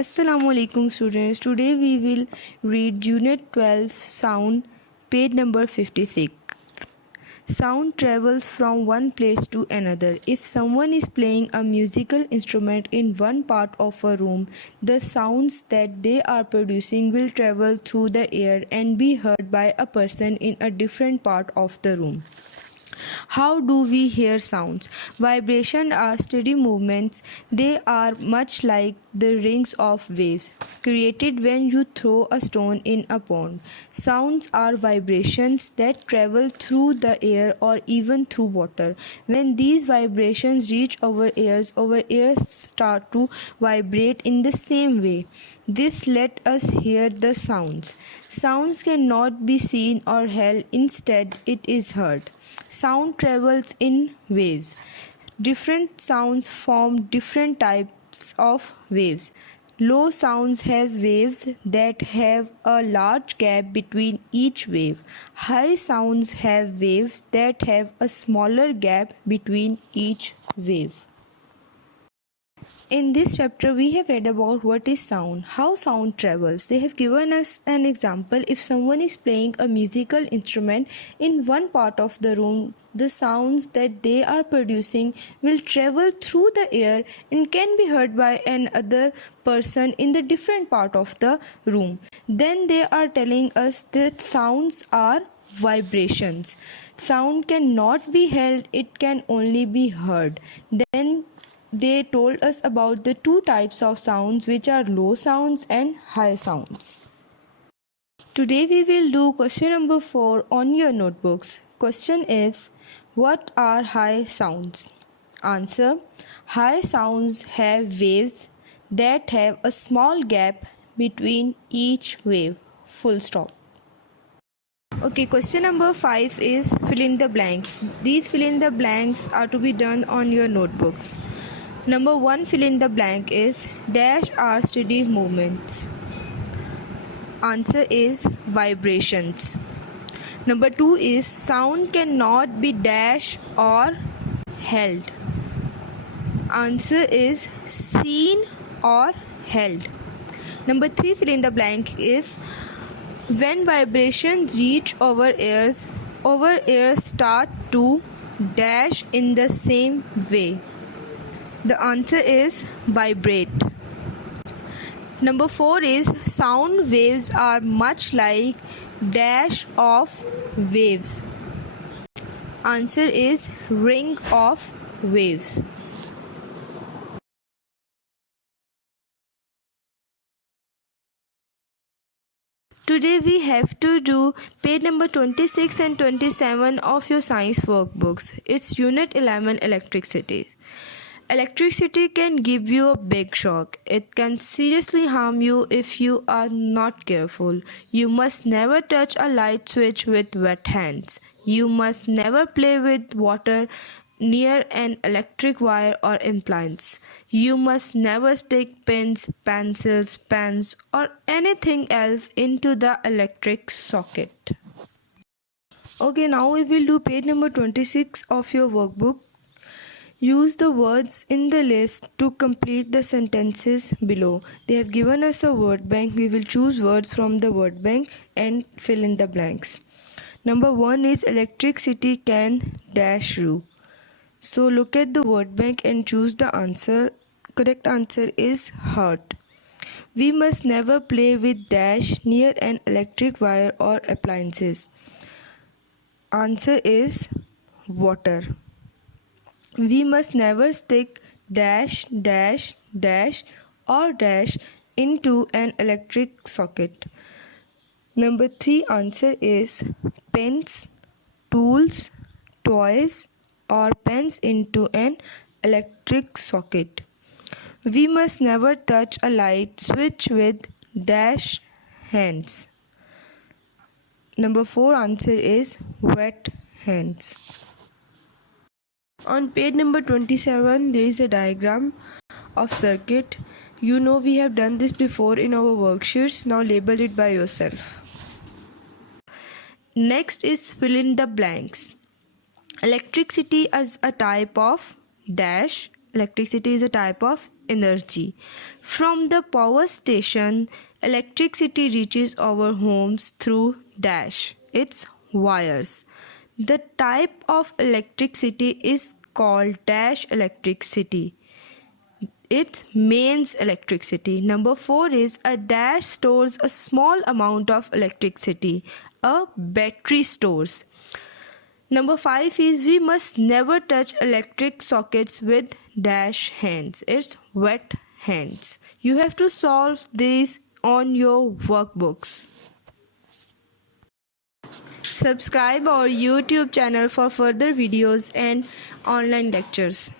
Assalamu alaikum students. Today we will read Unit 12 Sound, page number 56. Sound travels from one place to another. If someone is playing a musical instrument in one part of a room, the sounds that they are producing will travel through the air and be heard by a person in a different part of the room. How do we hear sounds? Vibrations are steady movements. They are much like the rings of waves created when you throw a stone in a pond. Sounds are vibrations that travel through the air or even through water. When these vibrations reach our ears start to vibrate in the same way. This let us hear the sounds. Sounds cannot be seen or held, instead, it is heard. Sound travels in waves. Different sounds form different types of waves. Low sounds have waves that have a large gap between each wave. High sounds have waves that have a smaller gap between each wave. In this chapter, we have read about what is sound, how sound travels. They have given us an example. If someone is playing a musical instrument in one part of the room, the sounds that they are producing will travel through the air and can be heard by another person in the different part of the room. Then they are telling us that sounds are vibrations. Sound cannot be held, it can only be heard. Then they told us about the two types of sounds, which are low sounds and high sounds. Today we will do question number 4 on your notebooks. Question is, what are high sounds? Answer: high sounds have waves that have a small gap between each wave. Full stop. Okay, question number 5 is fill in the blanks. These fill in the blanks are to be done on your notebooks. Number 1 fill in the blank is dash are steady movements. Answer is vibrations. Number 2 is sound cannot be dash or held. Answer is seen or held. Number 3 fill in the blank is when vibrations reach our ears start to dash in the same way. The answer is vibrate. Number 4 is sound waves are much like dash of waves. Answer is ring of waves. Today we have to do page number 26 and 27 of your science workbooks. It's Unit 11 Electricity. Electricity can give you a big shock. It can seriously harm you if you are not careful. You must never touch a light switch with wet hands. You must never play with water near an electric wire or appliance. You must never stick pins, pencils, pens, or anything else into the electric socket. Okay, now we will do page number 26 of your workbook. Use the words in the list to complete the sentences below. They have given us a word bank. We will choose words from the word bank and fill in the blanks. Number 1 is electricity can dash you. So look at the word bank and choose the answer. Correct answer is hurt. We must never play with dash near an electric wire or appliances. Answer is water. We must never stick dash, dash, dash or dash into an electric socket. Number 3 answer is pens, tools, toys or pens into an electric socket. We must never touch a light switch with dash hands. Number 4 answer is wet hands. On page number 27, there is a diagram of circuit. You know we have done this before in our worksheets. Now label it by yourself. Next is fill in the blanks. Electricity is a type of dash electricity is a type of energy. From the power station, electricity reaches our homes through dash. It's wires. The type of electricity is called dash electricity. It's mains electricity. Number 4 is a dash stores a small amount of electricity. A battery stores. Number 5 is we must never touch electric sockets with dash hands. It's wet hands. You have to solve these on your workbooks. Subscribe our YouTube channel for further videos and online lectures.